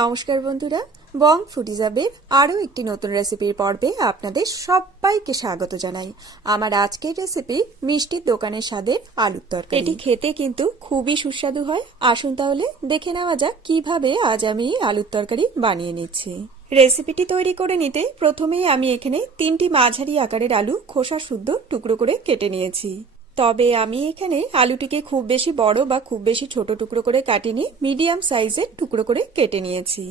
নমস্কার বন্ধুরা, বং ফুডিজাবের আরও একটি নতুন রেসিপির পর্বে আপনাদের সবাইকে স্বাগত জানাই। আমার আজকের রেসিপি মিষ্টির দোকানের স্বাদের আলুর তরকারি। এটি খেতে কিন্তু খুবই সুস্বাদু হয়। আসুন তাহলে দেখে নেওয়া যাক কিভাবে আজ আমি আলুর তরকারি বানিয়ে নিচ্ছি। রেসিপিটি তৈরি করে নিতে প্রথমেই আমি এখানে 3টি মাঝারি আকারের আলু খোসা শুদ্ধ টুকরো করে কেটে নিয়েছি। তবে আমি এখানে আলুটিকে খুব বেশি বড় বা খুব বেশি ছোট টুকরো করে কাটিনি, মিডিয়াম সাইজের টুকরো করে কেটে নিয়েছি।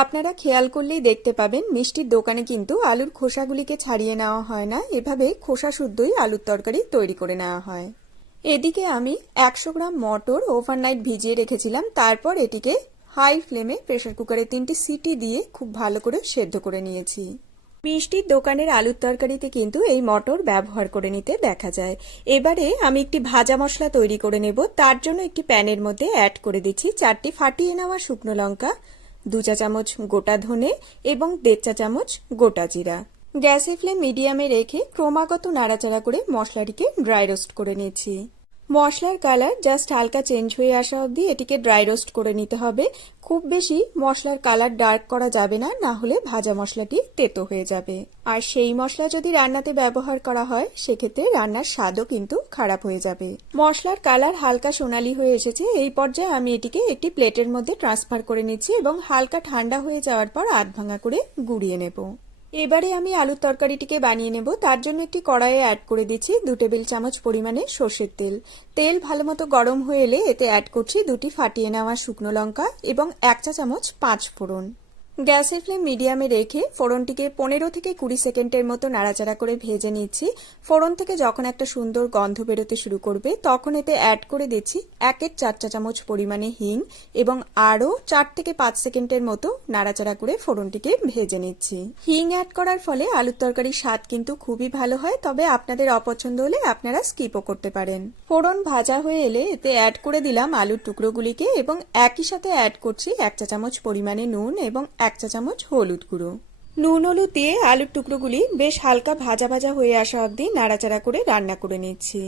আপনারা খেয়াল করলেই দেখতে পাবেন মিষ্টির দোকানে কিন্তু আলুর খোসাগুলিকে ছাড়িয়ে নেওয়া হয় না, এভাবে খোসা শুদ্ধই আলুর তরকারি তৈরি করে নেওয়া হয়। এদিকে আমি 100 গ্রাম মটর ওভারনাইট ভিজিয়ে রেখেছিলাম। তারপর এটিকে হাই ফ্লেমে প্রেসার কুকারে 3টি সিটি দিয়ে খুব ভালো করে সেদ্ধ করে নিয়েছি। মিষ্টির দোকানের আলুর তরকারিতে কিন্তু এই মটর ব্যবহার করে নিতে দেখা যায়। এবারে আমি একটি ভাজা মশলা তৈরি করে নেব। তার জন্য একটি প্যানের মধ্যে অ্যাড করে দিচ্ছি 4টি ফাটিয়ে নেওয়া শুকনো লঙ্কা, 2 চা চামচ গোটা ধনে এবং 1.5 চা চামচ গোটা জিরা। গ্যাসের ফ্লেম মিডিয়ামে রেখে ক্রমাগত নাড়াচাড়া করে মশলাটিকে ড্রাই রোস্ট করে নিচ্ছি। মশলার কালার জাস্ট হালকা চেঞ্জ হয়ে আসা অবধি এটিকে ড্রাই রোস্ট করে নিতে হবে। খুব বেশি মশলার কালার ডার্ক করা যাবে না, না হলে ভাজা মশলাটি তেতো হয়ে যাবে। আর সেই মশলা যদি রান্নাতে ব্যবহার করা হয় সেক্ষেত্রে রান্নার স্বাদও কিন্তু খারাপ হয়ে যাবে। মশলার কালার হালকা সোনালী হয়ে এসেছে। এই পর্যায়ে আমি এটিকে একটি প্লেটের মধ্যে ট্রান্সফার করে নিচ্ছি এবং হালকা ঠান্ডা হয়ে যাওয়ার পর আধ ভাঙা করে গুঁড়িয়ে নেব। এবারে আমি আলুর তরকারিটিকে বানিয়ে নেব। তার জন্য একটি কড়াইয়ে অ্যাড করে দিচ্ছি 2 টেবিল চামচ পরিমাণে সর্ষের তেল। তেল ভালোমতো গরম হয়ে এলে এতে অ্যাড করছি 2টি ফাটিয়ে নেওয়া শুকনো লঙ্কা এবং 1 চা চামচ 5 ফোড়ন। গ্যাসের ফ্লেম মিডিয়ামে রেখে ফোড়নটিকে 15 থেকে 20 সেকেন্ডের মতো নাড়াচাড়া করে ভেজে নিচ্ছি। ফোড়ন থেকে যখন একটা সুন্দর গন্ধ বেরোতে শুরু করবে তখন এতে অ্যাড করে দিচ্ছি 1-4 চা চামচ পরিমাণে হিং এবং আরও 4 থেকে 5 সেকেন্ডের মতো নাড়াচাড়া করে ফোড়নটিকে ভেজে নিচ্ছি। হিং অ্যাড করার ফলে আলুর তরকারির স্বাদ কিন্তু খুবই ভালো হয়, তবে আপনাদের অপছন্দ হলে আপনারা স্কিপও করতে পারেন। ফোড়ন ভাজা হয়ে এলে এতে অ্যাড করে দিলাম আলুর টুকরোগুলিকে এবং একই সাথে অ্যাড করছি 1 চা চামচ পরিমাণে নুন এবং 1 চা চামচ হলুদ গুঁড়ো। নুন হলুদ দিয়ে আলুর টুকরোগুলি বেশ হালকা ভাজা ভাজা হয়ে আসা অবধি নাড়াচাড়া করে রান্না করে নিচ্ছি।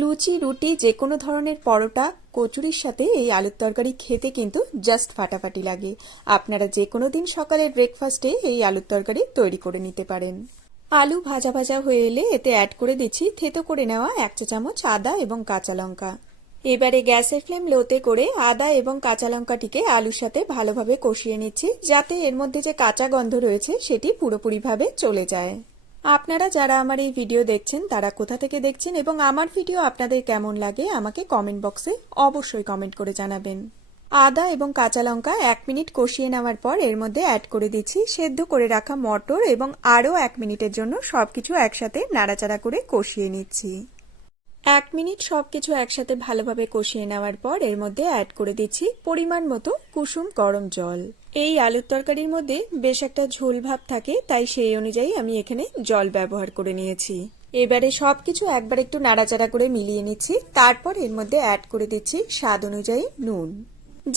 লুচি, রুটি, যে কোনো ধরনের পরোটা, কচুরির সাথে এই আলুর তরকারি খেতে কিন্তু জাস্ট ফাটাফাটি লাগে। আপনারা যে কোনো দিন সকালের ব্রেকফাস্টে এই আলুর তরকারি তৈরি করে নিতে পারেন। আলু ভাজা ভাজা হয়ে এলে এতে অ্যাড করে দিচ্ছি থেতো করে নেওয়া 1 চা চামচ আদা এবং কাঁচা লঙ্কা। এবারে গ্যাসের ফ্লেম লোতে করে আদা এবং কাঁচা লঙ্কাটিকে আলুর সাথে ভালোভাবে কষিয়ে নিচ্ছি, যাতে এর মধ্যে যে কাঁচা গন্ধ রয়েছে সেটি পুরোপুরিভাবে চলে যায়। আপনারা যারা আমার এই ভিডিও দেখছেন তারা কোথা থেকে দেখছেন এবং আমার ভিডিও আপনাদের কেমন লাগে আমাকে কমেন্ট বক্সে অবশ্যই কমেন্ট করে জানাবেন। আদা এবং কাঁচা লঙ্কা 1 মিনিট কষিয়ে নেওয়ার পর এর মধ্যে অ্যাড করে দিচ্ছি সেদ্ধ করে রাখা মটর এবং আরও 1 মিনিটের জন্য সবকিছু একসাথে নাড়াচাড়া করে কষিয়ে নিচ্ছি। 1 মিনিট সবকিছু একসাথে ভালোভাবে কষিয়ে নেওয়ার পর এর মধ্যে অ্যাড করে দিচ্ছি পরিমাণ মতো কুসুম গরম জল। এই আলুর তরকারির মধ্যে বেশ একটা ঝোল ভাব থাকে, তাই সেই অনুযায়ী আমি এখানে জল ব্যবহার করে নিয়েছি। এবারে সবকিছু একবার একটু নাড়াচাড়া করে মিলিয়ে নিচ্ছি। তারপর এর মধ্যে অ্যাড করে দিচ্ছি স্বাদ অনুযায়ী নুন।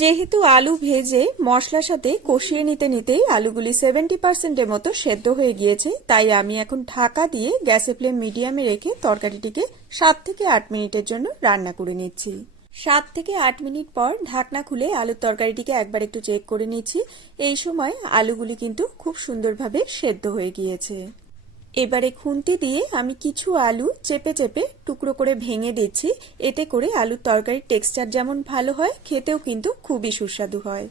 যেহেতু আলু ভেজে মশলার সাথে কষিয়ে নিতে নিতেই আলুগুলি 70% মতো সেদ্ধ হয়ে গিয়েছে, তাই আমি এখন ঢাকা দিয়ে গ্যাসের ফ্লেম মিডিয়ামে রেখে তরকারিটিকে 7 থেকে 8 মিনিটের জন্য রান্না করে নিচ্ছি। 7 থেকে 8 মিনিট পর ঢাকনা খুলে আলুর তরকারিটিকে একবার একটু চেক করে নিচ্ছি। এই সময় আলুগুলি কিন্তু খুব সুন্দরভাবে সেদ্ধ হয়ে গিয়েছে। এবারে খুন্তি দিয়ে আমি কিছু আলু চেপে চেপে টুকরো করে ভেঙে দিচ্ছি। এতে করে আলুর তরকারির টেক্সচার যেমন ভালো হয়, খেতেও কিন্তু খুবই সুস্বাদু হয়।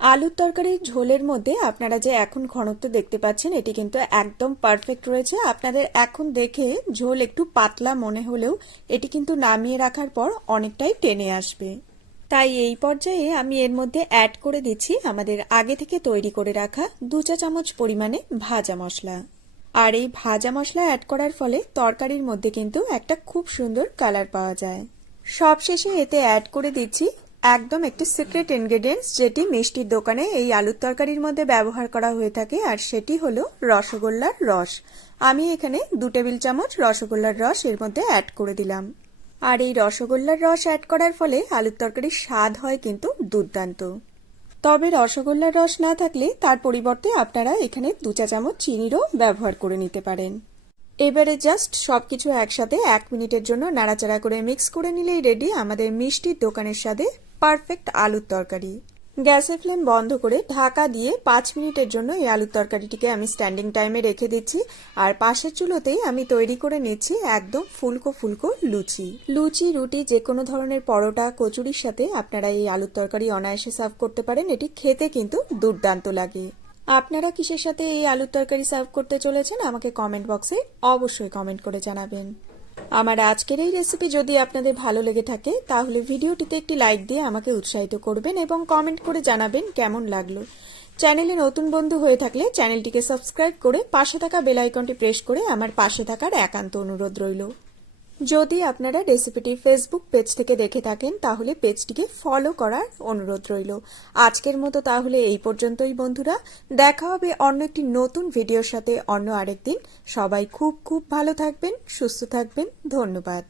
আলুর তরকারির ঝোলের মধ্যে আপনারা যে এখন ঘনত্ব দেখতে পাচ্ছেন এটি কিন্তু একদম পারফেক্ট রয়েছে। আপনাদের এখন দেখে ঝোল একটু পাতলা মনে হলেও এটি কিন্তু নামিয়ে রাখার পর অনেকটাই টেনে আসবে। তাই এই পর্যায়ে আমি এর মধ্যে অ্যাড করে দিচ্ছি আমাদের আগে থেকে তৈরি করে রাখা 2 চা চামচ পরিমাণে ভাজা মশলা। আর এই ভাজা মশলা অ্যাড করার ফলে তরকারির মধ্যে কিন্তু একটা খুব সুন্দর কালার পাওয়া যায়। সবশেষে এতে অ্যাড করে দিচ্ছি একদম একটি সিক্রেট ইনগ্রেডিয়েন্টস, যেটি মিষ্টির দোকানে এই আলুর তরকারির মধ্যে ব্যবহার করা হয়ে থাকে, আর সেটি হলো রসগোল্লার রস। আমি এখানে 2 টেবিল চামচ রসগোল্লার রস এর মধ্যে অ্যাড করে দিলাম। আর এই রসগোল্লার রস অ্যাড করার ফলে আলুর তরকারির স্বাদ হয় কিন্তু দুর্দান্ত। তবে রসগোল্লার রস না থাকলে তার পরিবর্তে আপনারা এখানে 2 চা চামচ চিনিরও ব্যবহার করে নিতে পারেন। এবারে জাস্ট সবকিছু একসাথে 1 মিনিটের জন্য নাড়াচাড়া করে মিক্স করে নিলেই রেডি আমাদের মিষ্টির দোকানের স্বাদে পারফেক্ট আলুর তরকারি। গ্যাসের ফ্লেম বন্ধ করে ঢাকা দিয়ে 5 মিনিটের জন্য এই আলুর তরকারিটিকে আমি স্ট্যান্ডিং টাইমে রেখে দিচ্ছি। আর পাশের চুলোতেই আমি তৈরি করে নিচ্ছি একদম ফুলকো ফুলকো লুচি। লুচি, রুটি, যে কোনো ধরনের পরোটা, কচুরির সাথে আপনারা এই আলুর তরকারি অনায়াসে সার্ভ করতে পারেন। এটি খেতে কিন্তু দুর্দান্ত লাগে। আপনারা কিসের সাথে এই আলুর তরকারি সার্ভ করতে চলেছেন আমাকে কমেন্ট বক্সে অবশ্যই কমেন্ট করে জানাবেন। আমার আজকের এই রেসিপি যদি আপনাদের ভালো লেগে থাকে তাহলে ভিডিওটিতে একটি লাইক দিয়ে আমাকে উৎসাহিত করবেন এবং কমেন্ট করে জানাবেন কেমন লাগলো। চ্যানেলে নতুন বন্ধু হয়ে থাকলে চ্যানেলটিকে সাবস্ক্রাইব করে পাশে থাকা বেল আইকনটি প্রেস করে আমার পাশে থাকার একান্ত অনুরোধ রইল। যদি আপনারা রেসিপিটি ফেসবুক পেজ থেকে দেখে থাকেন তাহলে পেজটিকে ফলো করার অনুরোধ রইল। আজকের মতো তাহলে এই পর্যন্তই বন্ধুরা, দেখা হবে অন্য একটি নতুন ভিডিওর সাথে অন্য আরেকদিন। সবাই খুব খুব ভালো থাকবেন, সুস্থ থাকবেন। ধন্যবাদ।